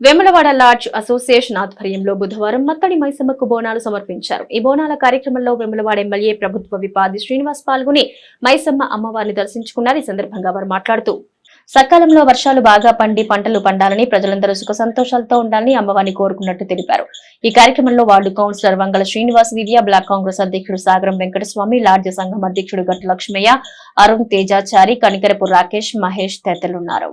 Vemulawada large association ఆధ్వర్యంలో బుధవారం మత్తడి మైసమ్మకు బోనాలు సమర్పించారు. ఈ బోనాల కార్యక్రమంలో వేములవాడ ఎమ్మెల్యే ప్రభుత్వ విపాది శ్రీనివాస్ పాల్గొని మైసమ్మ అమ్మవారిని దర్శించుకున్నారు. ఈ సందర్భంగా వారు మాట్లాడుతూ సకాలంలో వర్షాలు బాగా పండి పంటలు పండాలని ప్రజలందరూ సుఖ సంతోషాలతో ఉండాలని అమ్మవారిని కోరుకున్నట్టు తెలిపారు. ఈ కార్యక్రమంలో ward councillor Vangala Srinivas Divya block Congress అధ్యక్షుడు సాగరం వెంకటస్వామి లాడ్జ్ సంఘం అధ్యక్షుడు గట్టు లక్ష్మయ్య అరుణ్ తేజాచారి కనికరపు రాకేష్ మహేష్ తదితరులున్నారు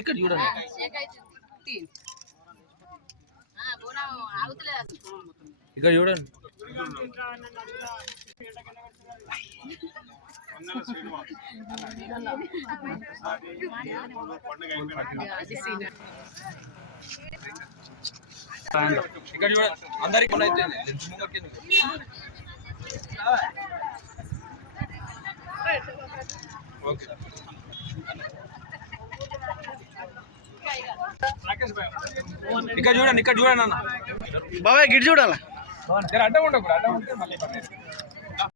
ఇక్కడ చూడండి. ఇక్కడ చూడండి. ఇక్కడ చూడండి అందరికి? ఓకే ఇక్కడ చూడండి ఇక్కడ చూడండి అన్న బాబాయ్ గిట్ చూడాలా అడ్డం ఉండకు అడ్డం ఉంటే మళ్ళీ.